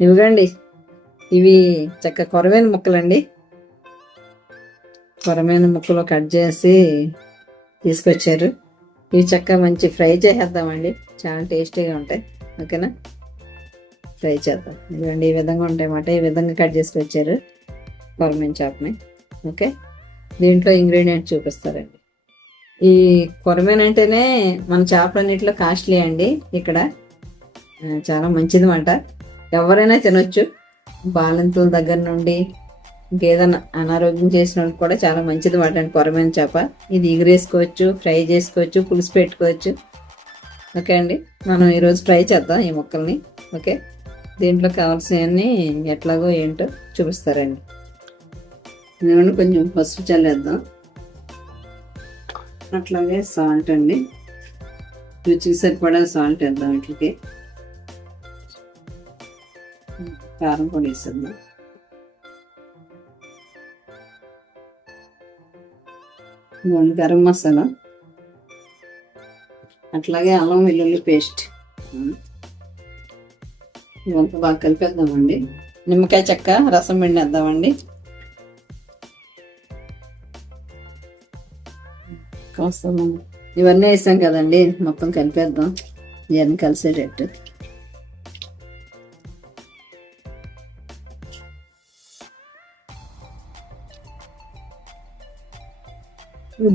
ఇవిగండి ఇవి చక్క కొరమైన ముక్కలండి. కొరమైన ముక్కలు కట్ చేసి తీసుకొచ్చారు. ఇవి చక్క మంచి ఫ్రై చేసేద్దామండి. చాలా టేస్టీగా ఉంటాయి. ఓకేనా? ఫ్రై చేద్దాం. ఇదిగోండి ఈ విధంగా ఉంటాయన్నమాట. ఈ విధంగా కట్ చేసుకొచ్చారు కొరమైన చేపని. ఓకే? దీంట్లో ఇంగ్రీడియంట్స్ చూపిస్తారండి. ఈ కొరమేన అంటేనే మన చేపలన్నింటిలో కాస్ట్లీ అండి ఇక్కడ. చాలా మంచిది మాట ఎవరైనా తినొచ్చు. బాలింతుల దగ్గర నుండి ఇంకేదైనా అనారోగ్యం చేసిన వాళ్ళకి కూడా చాలా మంచిది మాట పొరమైన కొరమైన చేప. ఇది ఎగిరేసుకోవచ్చు ఫ్రై చేసుకోవచ్చు పులుసు పెట్టుకోవచ్చు. ఓకే అండి? మనం ఈరోజు ట్రై చేద్దాం ఈ ముక్కల్ని. ఓకే? దీంట్లో కావాల్సినవన్నీ ఎట్లాగో ఏంటో చూపిస్తారండి. నేను కొంచెం పసుపు చల్లేద్దాం. అట్లాగే సాల్ట్ అండి. రుచికి సరిపడా సాల్ట్ వేద్దాం వీటికి. కారం కూడా వేసేద్దాం గరం మసాలా. అట్లాగే అల్లం వెల్లుల్లి పేస్ట్. ఇవంతా బాగా కలిపేద్దామండి. నిమ్మకాయ చెక్క రసం పిండేద్దామండి. కాస్త ఇవన్నీ వేసాం కదండి మొత్తం కలిపేద్దాం. ఇవన్నీ కలిసేటట్టు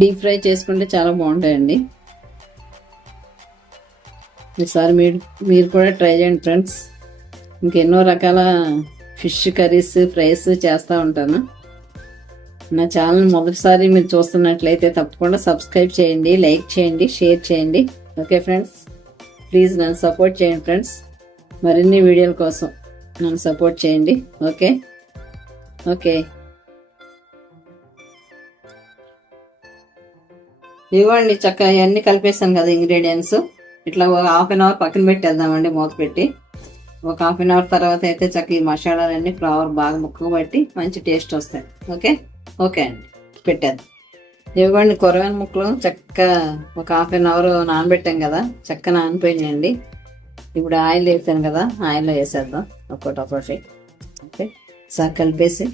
డీప్ ఫ్రై చేసుకుంటే చాలా బాగుంటాయండి. ఈసారి మీరు మీరు కూడా ట్రై చేయండి ఫ్రెండ్స్. ఇంకెన్నో రకాల ఫిష్ కర్రీస్ ఫ్రైస్ చేస్తూ ఉంటాను. నా ఛానల్ మొదటిసారి మీరు చూస్తున్నట్లయితే తప్పకుండా సబ్స్క్రైబ్ చేయండి లైక్ చేయండి షేర్ చేయండి. Okay friends. ప్లీజ్ నన్ను సపోర్ట్ చేయండి ఫ్రెండ్స్. మరిన్ని వీడియోల కోసం నన్ను సపోర్ట్ చేయండి. ఓకే? ఓకే. ఇవ్వండి చక్క ఇవన్నీ కలిపేసాను కదా ఇంగ్రీడియంట్స్ ఇట్లా ఒక హాఫ్ అన్ అవర్ పక్కన పెట్టేద్దామండి మూత పెట్టి. ఒక హాఫ్ అన్ అవర్ తర్వాత అయితే చక్క ఈ మసాలాలన్నీ ఫ్లవర్ బాగా ముక్కకు పట్టి మంచి టేస్ట్ వస్తాయి. ఓకే ఓకే అండి. పెట్టేద్దాం. ఇవ్వండి కొరవైన ముక్కలు. చక్క ఒక హాఫ్ అన్ అవర్ నానబెట్టాం కదా చక్క నానిపోయినాయండి. ఇప్పుడు ఆయిల్ వేసాను కదా ఆయిల్లో వేసేద్దాం. ఒక్కటి ఒకటి ఓకే సార్ కలిపేసి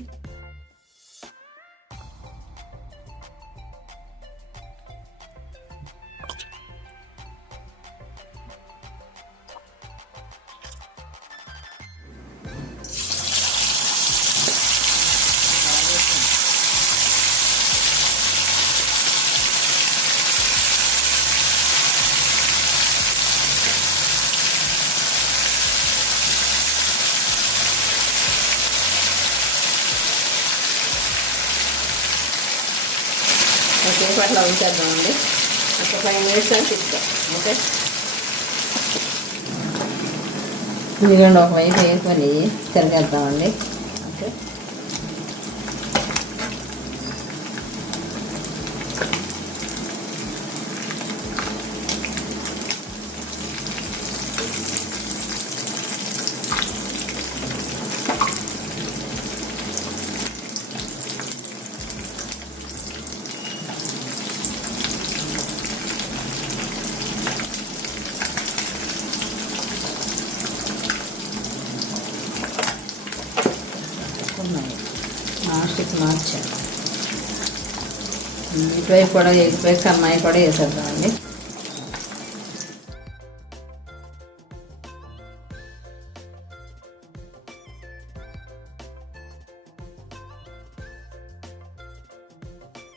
కాసేపు అట్లా ఉంచేద్దామండి ఒక ఫైవ్ మినిట్స్ అని తిప్పుతాం ఓకే? ఇదిగోండి ఒక వైపు వేసుకొని తిరగేద్దామండి ఓకే. లాస్ట్కి మార్చాను ఇటువైపు కూడా ఎగిపోయి కమ్మాయి కూడా వేసేద్దామండి.